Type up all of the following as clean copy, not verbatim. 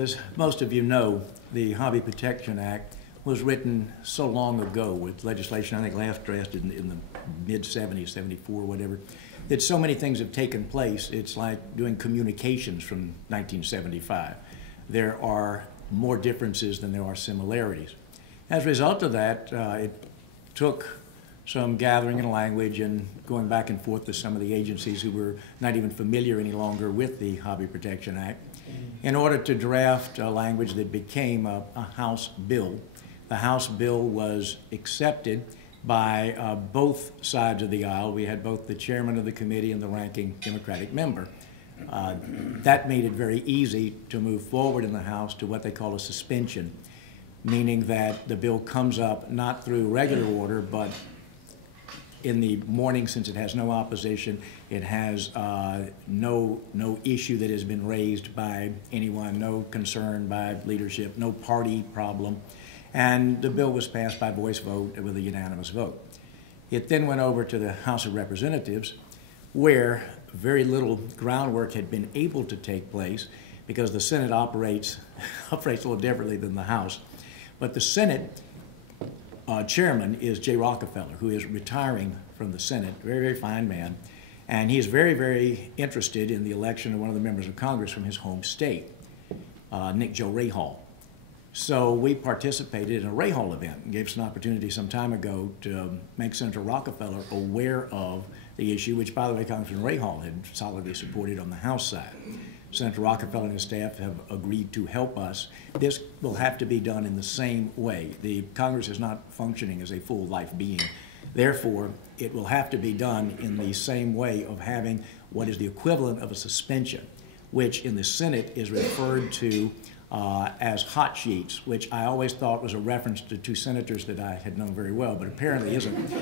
as most of you know, the Hobby Protection Act was written so long ago with legislation, I think last drafted in the mid-70s, 74, whatever, that so many things have taken place. It's like doing communications from 1975. There are more differences than there are similarities. As a result of that, it took some gathering of language and going back and forth to some of the agencies who were not even familiar any longer with the Hobby Protection Act in order to draft a language that became a House bill. The House bill was accepted by both sides of the aisle. We had both the chairman of the committee and the ranking Democratic member. That made it very easy to move forward in the House to what they call a suspension, meaning that the bill comes up not through regular order, but in the morning, since it has no opposition, it has no issue that has been raised by anyone, no concern by leadership, no party problem. And the bill was passed by voice vote with a unanimous vote. It then went over to the House of Representatives, where very little groundwork had been able to take place because the Senate operates a little differently than the House. But the Senate chairman is Jay Rockefeller, who is retiring from the Senate, very, very fine man. And he is very, very interested in the election of one of the members of Congress from his home state, Nick Joe Rahal. So we participated in a Rahal event and gave us an opportunity some time ago to make Senator Rockefeller aware of the issue, which, by the way, Congressman Rahal had solidly supported on the House side. Senator Rockefeller and his staff have agreed to help us. This will have to be done in the same way. The Congress is not functioning as a full life being. Therefore, it will have to be done in the same way of having what is the equivalent of a suspension, which in the Senate is referred to as hot sheets, which I always thought was a reference to two senators that I had known very well, but apparently isn't.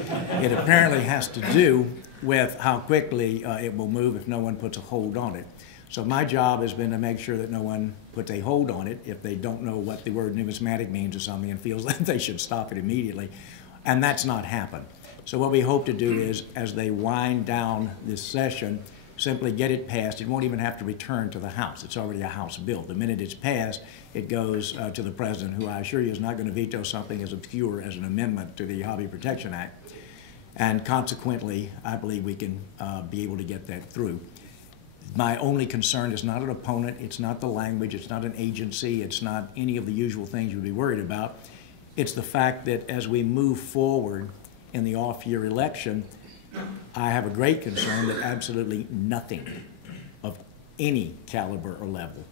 It apparently has to do with how quickly it will move if no one puts a hold on it. So my job has been to make sure that no one puts a hold on it if they don't know what the word numismatic means or something and feels that they should stop it immediately. And that's not happened. So what we hope to do is, as they wind down this session, simply get it passed. It won't even have to return to the House. It's already a House bill. The minute it's passed, it goes to the President, who I assure you is not going to veto something as obscure as an amendment to the Hobby Protection Act. And consequently, I believe we can be able to get that through. My only concern is not an opponent, it's not the language, it's not an agency, it's not any of the usual things you'd be worried about. It's the fact that as we move forward in the off-year election, I have a great concern that absolutely nothing of any caliber or level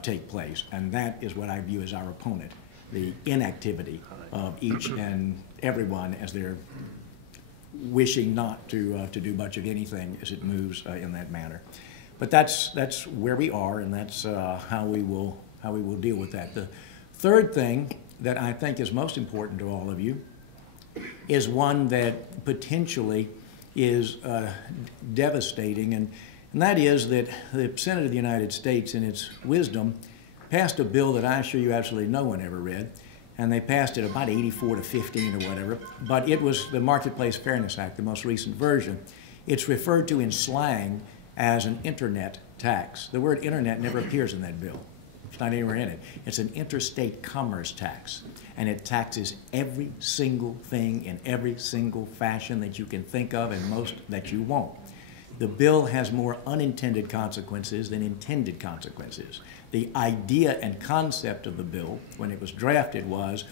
take place, and that is what I view as our opponent, the inactivity of each and everyone as they're wishing not to do much of anything as it moves in that manner. But that's where we are, and that's how we will deal with that. The third thing that I think is most important to all of you is one that potentially is devastating, and that is that the Senate of the United States, in its wisdom, passed a bill that I assure you absolutely no one ever read, and they passed it about 84 to 15 or whatever, but it was the Marketplace Fairness Act, the most recent version. It's referred to in slang as an internet tax. The word internet never appears in that bill. It's not anywhere in it. It's an interstate commerce tax, and it taxes every single thing in every single fashion that you can think of and most that you won't. The bill has more unintended consequences than intended consequences. The idea and concept of the bill, when it was drafted, was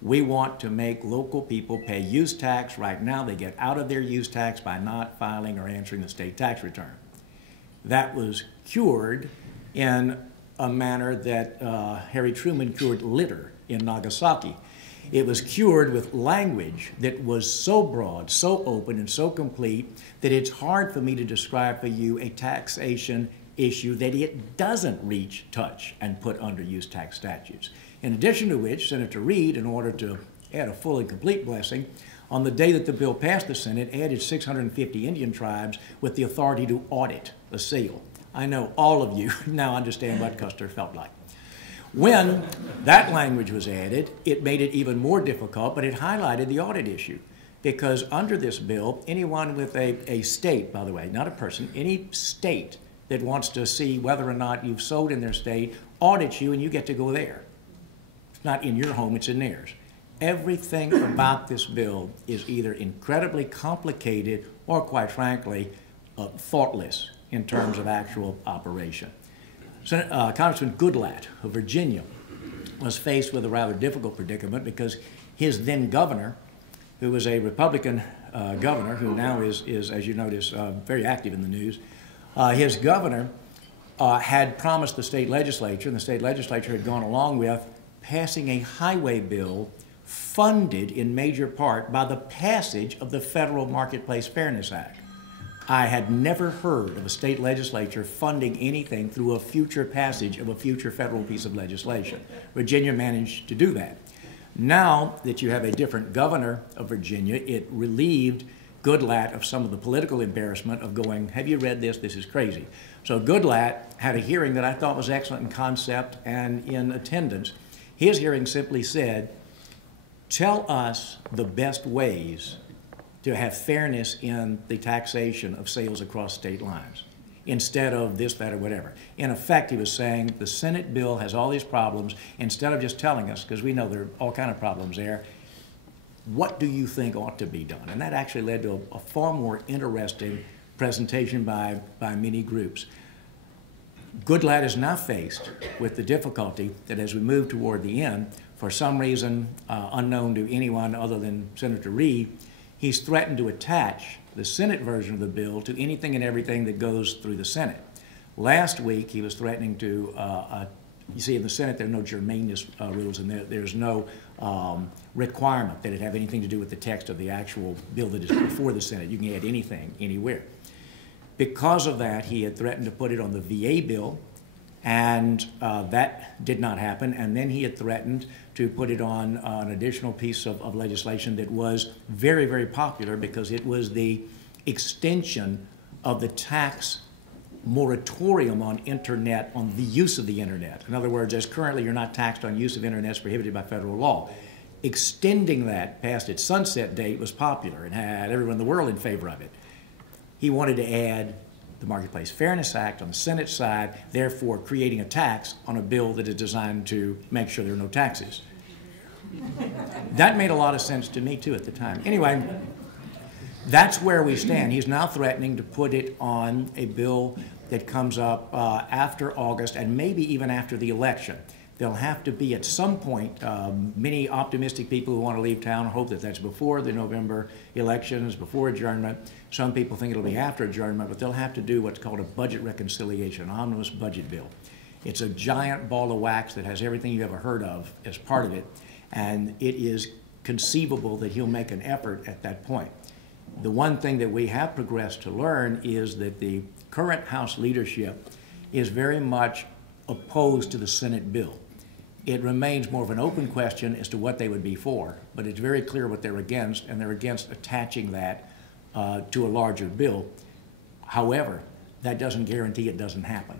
we want to make local people pay use tax. Right now, they get out of their use tax by not filing or answering the state tax return. That was cured in a manner that Harry Truman cured litter in Nagasaki. It was cured with language that was so broad, so open, and so complete that it's hard for me to describe for you a taxation issue that it doesn't reach, touch, and put under use tax statutes. In addition to which, Senator Reid, in order to add a full and complete blessing, on the day that the bill passed the Senate, added 650 Indian tribes with the authority to audit the sale. I know all of you now understand what Custer felt like. When that language was added, it made it even more difficult, but it highlighted the audit issue. Because under this bill, anyone with a state, by the way, not a person, any state that wants to see whether or not you've sold in their state audits you, and you get to go there. It's not in your home, it's in theirs. Everything about this bill is either incredibly complicated or, quite frankly, thoughtless in terms of actual operation. Congressman Goodlatte of Virginia was faced with a rather difficult predicament because his then governor, who was a Republican governor, who now is, as you notice, very active in the news, his governor had promised the state legislature, and the state legislature had gone along with passing a highway bill funded in major part by the passage of the Federal Marketplace Fairness Act. I had never heard of a state legislature funding anything through a future passage of a future federal piece of legislation. Virginia managed to do that. Now that you have a different governor of Virginia, it relieved Goodlatte of some of the political embarrassment of going, have you read this? This is crazy. So Goodlatte had a hearing that I thought was excellent in concept and in attendance. His hearing simply said, tell us the best ways to have fairness in the taxation of sales across state lines, instead of this, that, or whatever. In effect, he was saying the Senate bill has all these problems. Instead of just telling us, because we know there are all kinds of problems there, what do you think ought to be done? And that actually led to a far more interesting presentation by many groups. Goodlatte is now faced with the difficulty that as we move toward the end, for some reason unknown to anyone other than Senator Reid, he's threatened to attach the Senate version of the bill to anything and everything that goes through the Senate. Last week, he was threatening to, you see in the Senate there are no germaneness rules, and there's no requirement that it have anything to do with the text of the actual bill that is before the Senate. You can add anything, anywhere. Because of that, he had threatened to put it on the VA bill, and that did not happen. And then he had threatened to put it on an additional piece of legislation that was very, very popular because it was the extension of the tax moratorium on internet, on the use of the internet. In other words, as currently you're not taxed on use of internet, it's prohibited by federal law. Extending that past its sunset date was popular and had everyone in the world in favor of it. He wanted to add the Marketplace Fairness Act on the Senate side, therefore creating a tax on a bill that is designed to make sure there are no taxes. That made a lot of sense to me, too, at the time. Anyway, that's where we stand. He's now threatening to put it on a bill that comes up after August and maybe even after the election. There'll have to be at some point, many optimistic people who want to leave town hope that that's before the November elections, before adjournment. Some people think it'll be after adjournment, but they'll have to do what's called a budget reconciliation, an omnibus budget bill. It's a giant ball of wax that has everything you ever heard of as part of it, and it is conceivable that he'll make an effort at that point. The one thing that we have progressed to learn is that the current House leadership is very much opposed to the Senate bill. It remains more of an open question as to what they would be for, but it's very clear what they're against, and they're against attaching that to a larger bill. However, that doesn't guarantee it doesn't happen.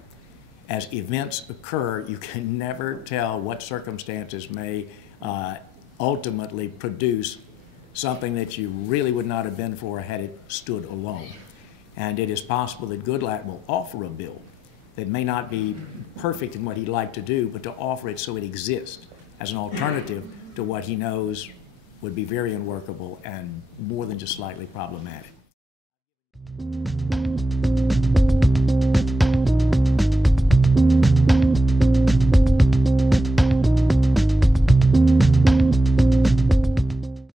As events occur, you can never tell what circumstances may ultimately produce something that you really would not have been for had it stood alone. And it is possible that Goodlatte will offer a bill that may not be perfect in what he'd like to do, but to offer it so it exists as an alternative to what he knows would be very unworkable and more than just slightly problematic.